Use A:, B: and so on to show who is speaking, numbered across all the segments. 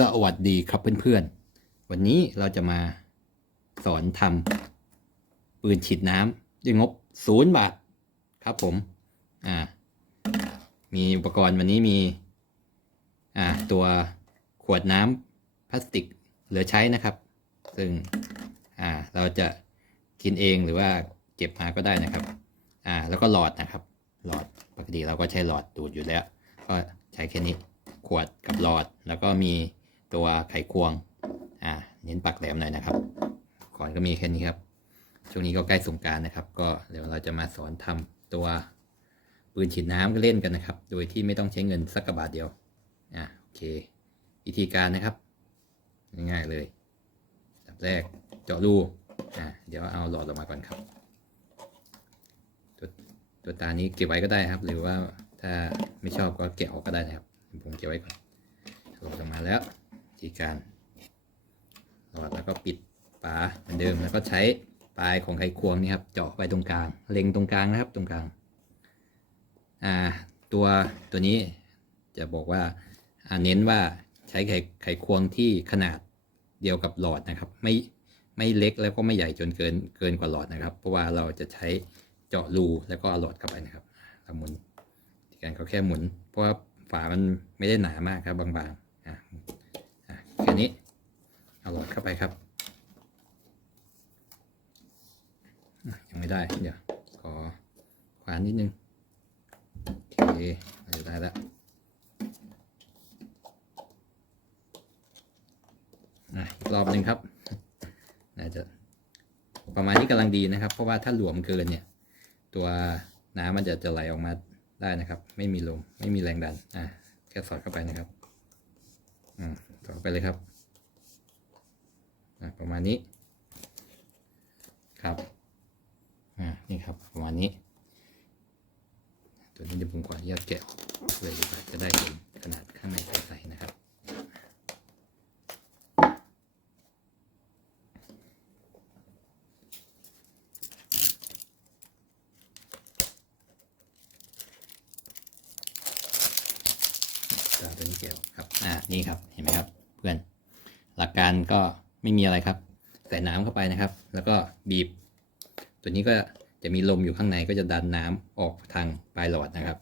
A: สวัสดีครับเพื่อนๆ วันนี้เราจะมาสอนทำปืนฉีดน้ำด้วยงบศูนย์บาทครับผม อ่า มีอุปกรณ์วันนี้มี อ่า ตัวขวดน้ำพลาสติกเหลือใช้นะครับ ซึ่ง อ่า เราจะกินเองหรือว่าเก็บมาก็ได้นะครับ อ่า แล้วก็หลอดนะครับ หลอด ปกติเราก็ใช้หลอดดูดอยู่แล้ว ก็ใช้แค่นี้ขวดกับหลอดแล้วก็มี ตัวไขควง อ่า เน้นปักแหลมหน่อยนะครับ ก่อนก็มีแค่นี้ครับ ช่วงนี้ก็ใกล้สงการนะครับ ก็เดี๋ยวเราจะมาสอนทำตัวปืนฉีดน้ำก็เล่นกันนะครับ โดยที่ไม่ต้องใช้เงินสักกระบาทเดียว อ่าโอเค วิธีการนะครับ ง่ายๆเลยอันดับแรกเจาะรู อ่า เดี๋ยวเอาหลอดออกมาก่อนครับ ตัวตัวตานี้เก็บไว้ก็ได้ครับ หรือว่าถ้าไม่ชอบก็แกะออกก็ได้นะครับ ผมเก็บไว้ก่อนหลอดออกมาแล้ว ธีการหลอดแล้วก็ปิดฝาเหมือนเดิมแล้วก็ใช้ปลายของไขควงนี่ครับเจาะไปตรงกลาง เล็งตรงกลางนะครับตรงกลาง อ่า ตัวตัวนี้จะบอกว่าเน้นว่าใช้ไขไขควงที่ขนาดเดียวกับหลอดนะครับ ไม่ไม่เล็กแล้วก็ไม่ใหญ่จนเกินเกินกว่าหลอดนะครับ เพราะว่าเราจะใช้เจาะรูแล้วก็เอาหลอดเข้าไปนะครับหมุนที่การเขาแค่หมุน เพราะว่าฝามันไม่ได้หนามากครับบางๆ นี้เอาหลอดเข้าไปครับ ยังไม่ได้ เดี๋ยว ขอขวานนิดนึง โอเคเราจะได้แล้วอะอีกรอบหนึ่งครับน่าจะประมาณนี้กำลังดีนะครับ เพราะว่าถ้าหลวมเกินเนี่ย ตัวน้ำมันจะจะไหลออกมาได้นะครับ ไม่มีลมไม่มีแรงดันอะแค่สอดเข้าไปนะครับ อืมสอไปเลยครับประมาณนี้ครับอ่านี่ครับประมาณนี้ ตัวนี้เดี๋ยวผมขออนุญาตแกะออกเลยดีกว่าจะได้เห็นขนาดข้างในใสๆนะครับ ตัวตัวนี้เกี่ยวครับอ่านี่ครับเห็นไหมครับเพื่อนหลักการก็ไม่มีอะไรครับใส่น้ำเข้าไปนะครับ แล้วก็บีบ ตัวนี้ก็จะมีลมอยู่ข้างในก็จะดันน้ำออกทางปลายหลอดนะครับ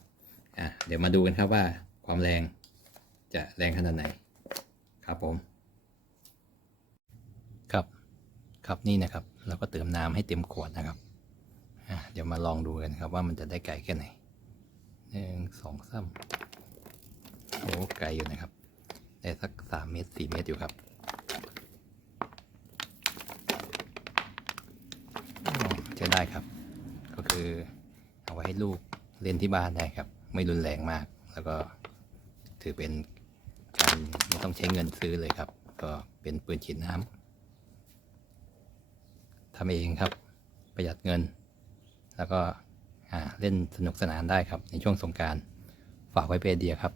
A: อ่าเดี๋ยวมาดูกันครับว่าความแรงจะแรงขนาดไหนครับผม ครับครับนี่นะครับเราก็เติมน้ำให้เต็มขวดนะครับอ่าเดี๋ยวมาลองดูกันครับว่ามันจะได้ไกลแค่ไหนหนึ่งสองสาม โอ้ไกลอยู่นะครับ ได้สักสามเมตรสี่เมตรอยู่ครับอ๋อใช้ได้ครับ ก็คือเอาไว้ให้ลูกเล่นที่บ้านได้ครับ ไม่รุนแรงมาก แล้วก็ถือเป็นการไม่ต้องใช้เงินซื้อเลยครับ ก็เป็นปืนฉีดน้ำทำเองครับ ประหยัดเงิน แล้วก็เล่นสนุกสนานได้ครับในช่วงสงการฝากไว้เป็นเดียครับ